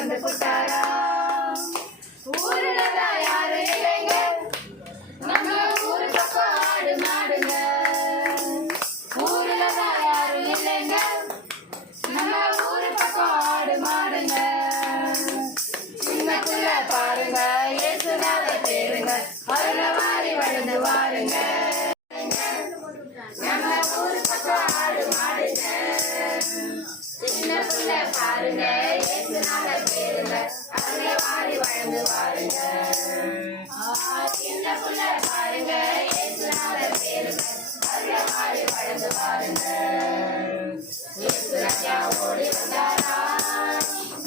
பிறந்து புட்டாரா. ஊருல யாரும் இல்லைங்க, நம்ம ஊரு பக்கம் ஆடு மாடுங்க. ஊருல யாரும் இல்லைங்க, நம்ம ஊரு பக்கம் ஆடு மாடுங்க. சின்னக்குள்ள பாருங்க இயேசுநாத பேருங்க, அருள மாறி வளர்ந்து வாருங்க. நம்ம ஊரு பக்கம் ஆடு மாடுங்க. சின்னக்குள்ள பாருங்க இயேசுநாத பேருங்க, அருள மாறி வளர்ந்து வாருங்க. சின்னக்குள்ள பாருங்க இயேசுநாத பேருங்க, அருள மாறி வளர்ந்து வாருங்க. இயேசு ராஜா ஓடி வந்தாரா,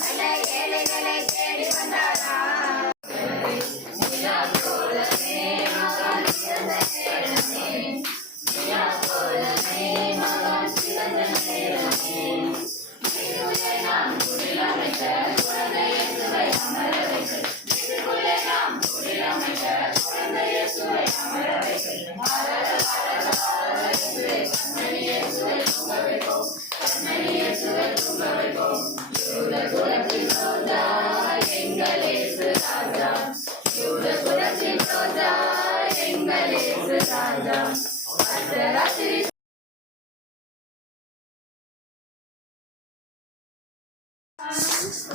நல்ல ஏழைகளை தேடி வந்தாரா.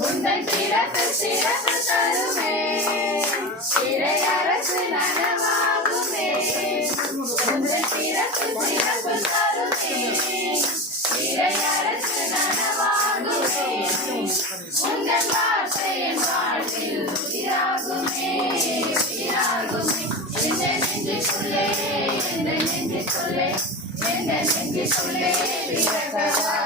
உந்தன் சிறப்பு சிறப்பு தருமே, இறையரசு நனவாகுமே. உந்தன் சிறப்பு சிறப்பு தருமே, இறையரசு நனவாகுமே. உந்தன் வார்த்தையின் வாழ்வில் உயிராகுமே, உயிராகுமே. எந்த நெஞ்சுக்குள்ளே, எந்த நெஞ்சுக்குள்ளே, எந்த நெஞ்சுக்குள்ளே பிறக்கவா.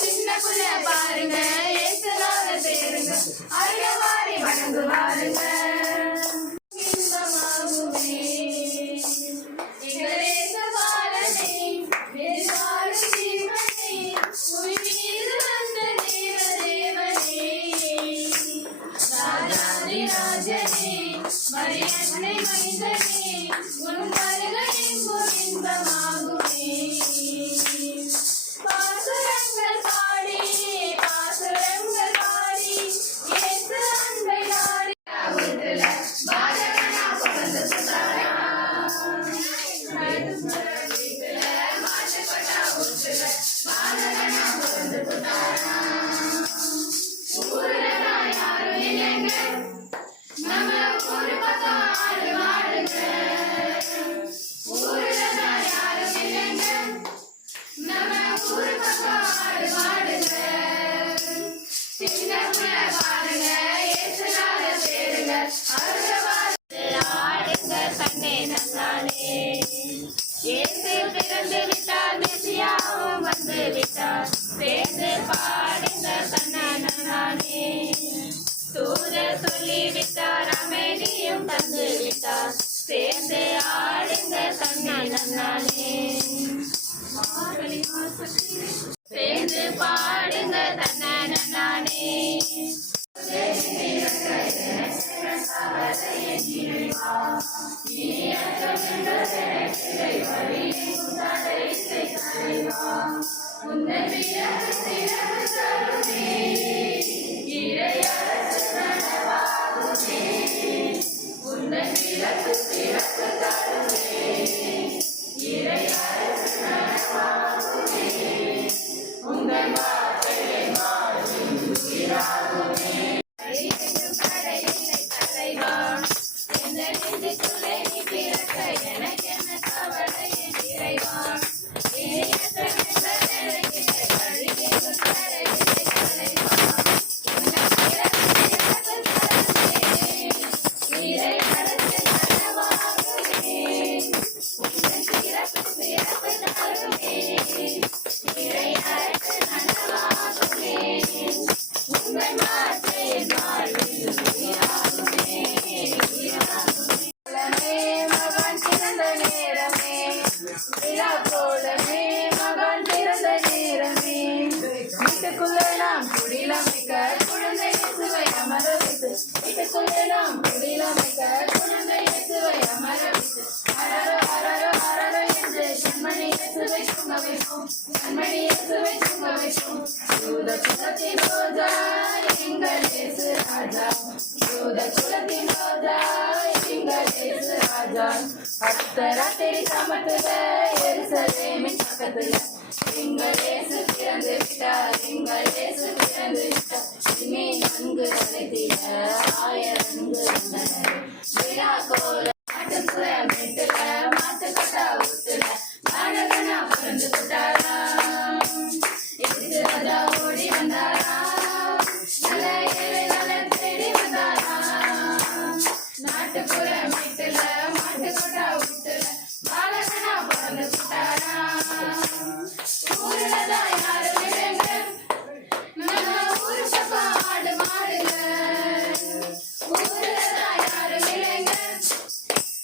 சின்னக்குள்ள பாருங்க இயேசுநாத பேருங்க, அருள மாறி வணங்கு வாருங்க. இன்பமாகுமே எங்களேச பாலனே, வெறுவாழும் ஜீவனே, உன் மீது வந்த தேவதேவனே. ராஜாதி ராஜனே, மரியன்னை மைந்தனே, உன் வருகை எங்கும் இன்பமாகுமே. பாசுரங்கள் பாடி, பாசுரங்கள் பாடி, இயேசு அன்பை நாடி. பாலகனா பிறந்து புட்டாரா, வீட்டுல மாட்டுப்பட்டா ஊட்டுல, பாலகனா பிறந்து புட்டாரா. ஊருல யாரும் இல்லைங்க, நம்ம ஊரு பக்கம் ஆடு மாடுங்க. ஊருல யாரும் இல்லைங்க, நம்ம ஊரு பக்கம் ஆடு மாடுங்க. சின்னக்குள்ள பாருங்க இயேசுநாத பேருங்க, அருள ஆடுங்க தன்னை நன்னானே. இயேசு பிறந்து விட்டார், மெசியாவும் வந்து விட்டார், சேர்ந்து பாடுங்க தன்னை நன்னானே. தூதர் சொல்லி விட்டார், அமைதியும் தந்து விட்டார், சேர்ந்து ஆடுங்க தன்னை நன்னானே. சேர்ந்து பாடுங்க தன்னை நன்னானே. உங்கள் வார்த்தையை குலத்தின் ரோஜா எங்கள் இயேசு ராஜா, யூத குலத்தின் ரோஜா எங்கள் இயேசு ராஜா. அர்த்தராத்திரி சமத்துல எருசலேமின் பக்கத்துல எங்கள் இயேசு பிறந்து விட்டார், எங்கள் இயேசு பிறந்து விட்டார். இனி நன்கு அழைத்திட ஆயரங்கு வந்தனர். விழா கோல மாட்டுப்புற மேட்டுல மாட்டுக்கொட்டா ஊத்துல நாடகனா பிறந்து விட்டாராம். எதிர்த்து ராஜா ஓடி வந்தாராம், நல்ல ஏழைகளை தேடி வந்தாராம். நாட்டுப்புற மேட்டுல மாட்டுக்கொட்டா ஊத்துல பாலகனா பிறந்து விட்டாராம். ஊருலதான் யாரும் இல்லைங்க, நம்ம ஊரு பக்கம் ஆடு மாடுங்க. ஊருலதான் யாரும் இல்லைங்க,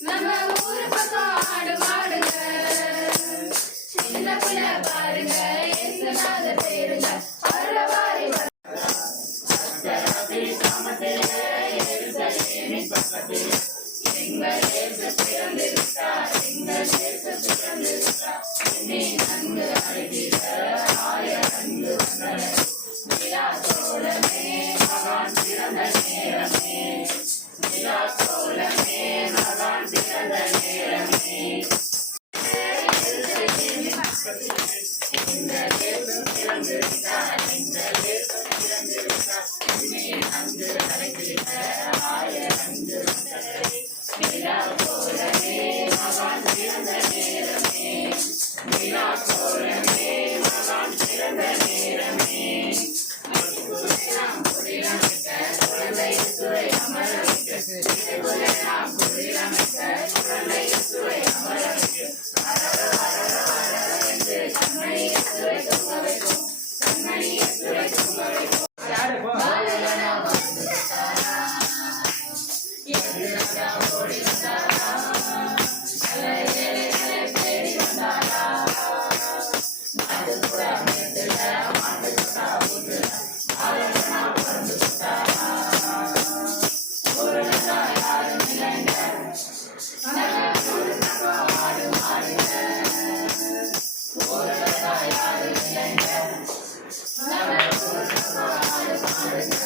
நம்ம ஊரு பக்கம் ஆடு மாடுங்க. சின்ன பிள்ளை பாருங்க இயேசுநாதர் பேருங்க அருளவாரி எருசலேமின் பக்கத்தில் எங்கள் இயேசு பிறந்து விட்டார், எங்கள் இயேசு பிறந்து விட்டார். இனி நன்கு அழைத்திட ஆயரங்கு வந்தனர். விழா கோலமே மகான் பிறந்த நேரமே, விழா கோலமே மகான் பிறந்த நேரமே. எருசலேமின் பக்கத்தில் எங்கள் இயேசு பிறந்து விட்டார், எங்கள் இயேசு பிறந்து விட்டார். இனி நன்கு அழைத்திட ஆயரங்கு வந்தனர். விழா கோலமே மகான் பிறந்த நேரமே, விழா கோலமே மகான் பிறந்த நேரமே. நாம் குடிலமைக்க குழந்தை இயேசுவை அமர வைக்க, நாம் குடிலமைக்க குழந்தை இயேசுவை அமர வைக்க. அரர அரர அரர என்று கண்மணி இயேசுவை தூங்க வைக்கும், கண்மணி இயேசுவை தூங்க வைக்கும். பாலகனா வந்து விட்டாராம், எதிர்த்து ராஜா ஓடி வந்தாராம், நல்ல ஏழைகளை தேடி வந்தாராம். நாட்டுப்புற மேட்டுல மாட்டுக்கொட்டா ஊத்துல பாலகனா பிறந்து விட்டாராம். ஊருலதான் யாரும் இல்லைங்க, நம்ம ஊரு பக்கம் ஆடு மாடுங்க. ஊருலதான் யாரும் இல்லைங்க, நம்ம ஊரு பக்கம் ஆடு மாடுங்க.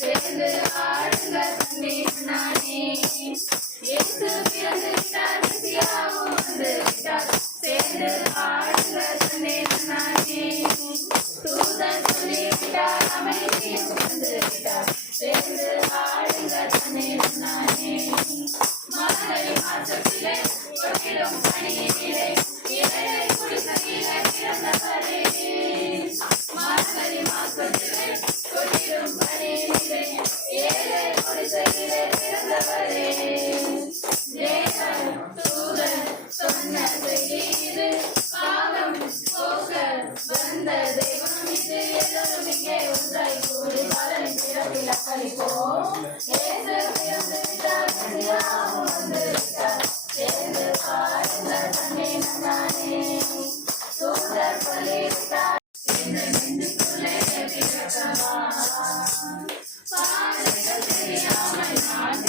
சேர்ந்து ஆடுங்க தண்ணீர் நானே, இயேசு பிறந்து விட்டார், மெசியாவும் வந்து விட்டார். சேர்ந்து ஆடுங்க தண்ணீர் நானே, தூதன் சொல்லி விட்டார், அமைதியும் வந்து விட்டார். சேர்ந்து ஆடுங்க தண்ணீர் நானே. மார்கழி மாசத்திலே கொட்டிடும் பனியிலே இலையை குடிசையிலே பிறந்தவரே. மார்கழி மாசத்திலே கொட்டிடும் பனியிலே ஏழை குடிசையிலே பிறந்தவரே. தேவன் தூதன் சொன்ன செய்தி இது, பாவம் போக வந்த தெய்வம் இது. எல்லோரும் இங்கே ஒன்றாய் கூடி பாலனின் பிறப்பில் அக்களிப்போம். இயேசு பிறந்து விட்டார், மெசியாவும் வந்து விட்டார். சேர்ந்து பாடுங்க தண்ணீர் நானே, தூதர் சொல்லிவிட்டார், எங்கள் நெஞ்சுக்குள்ளே பிறக்கவா. பாதைகள் தெரியாமல் நான்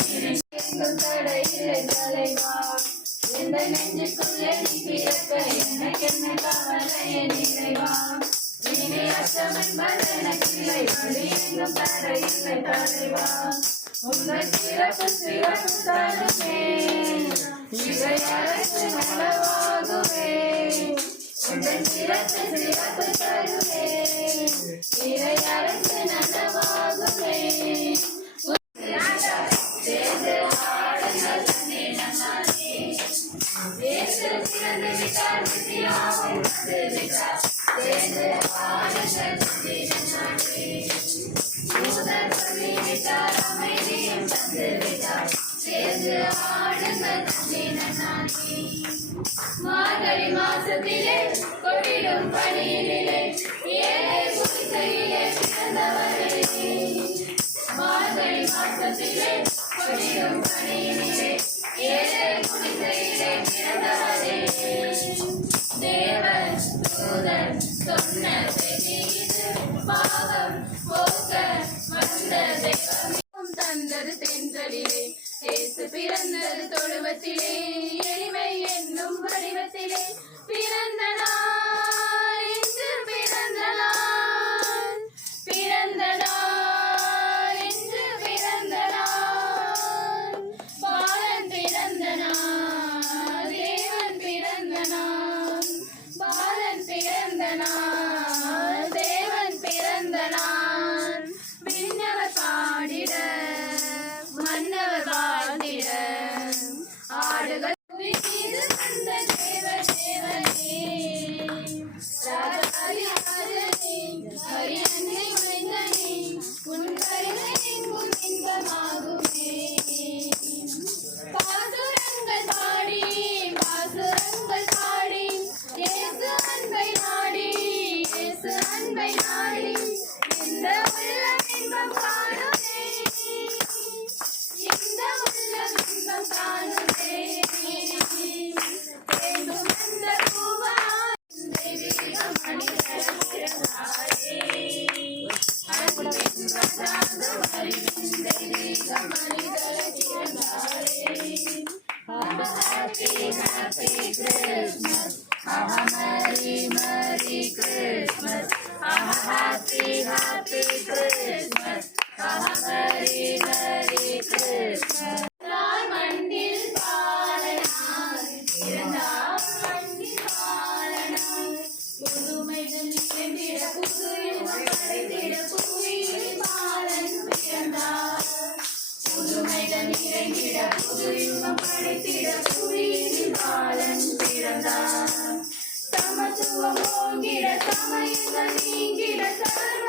எங்கும் தடையில்லை தலைவா. எந்த நெஞ்சுக்குள்ளே நீ பிறக்க எனக்கு என்ன கவலையே நிறைவா. இனி அச்சம் என்பது எனக்கில்லை, வழி எங்கும் தடையில்லை தலைவா. உங்கள் சிறப்பு சிறப்பு தருமே, இவை அரசு நலவாகுமே. உங்கள் சிறப்பு சிறப்பு தருமே, இவை அரசு நலவாகுமே. சேர்ந்து ஆடுங்கள் தண்ணீர் நானே, இயேசு பிறந்து விட்டார், மெசியாவும் வந்து விட்டார். சேர்ந்து ஆடுங்கள் தண்ணீர் நானே, தூதர் சொல்லி விட்டார், அமைதியும் தந்து விட்டார். சேர்ந்து ஆடுங்கள் தண்ணீர் நானே. மார்கழி மாசத்திலே கொட்டிடும் பனியிலே ஏழை குடிசையிலே பிறந்தவரே. மார்கழி மாசத்திலே கொட்டிடும் பனியிலே ஏழை குடிசையிலே பிறந்தவரே. தேவன் தூதன் சொன்ன செய்தி இது, நாடி இந்த உள்ளம் இன்பம் காணுதே இந்த உள்ளம் இன்பம் காணுதே வேண்டும் அந்த பூவாய் தெய்வீக மனிதர் பிறந்தாரே அன்பின் வந்தாங்க வருகின்ற தெய்வீக மனிதர் பிறந்தாரே Happy, happy Christmas. Merry, Merry Christmas. Happy, happy Christmas. Merry, Merry Christmas. மண்ணில் பாலனாய் பிறந்தார் மண்ணில் பாலனாய் புதுமைகள் நிரம்பிட புது யுகம் படைத்திட புவியில் பாலன் பிறந்தார் புதுமைகள் நிறைந்திட புது யுகம் படைத்திட புவியில் பாலன் பிறந்தார் சமத்துவம் ஓங்கிட சமயங்கள் நீங்கிட சர்வ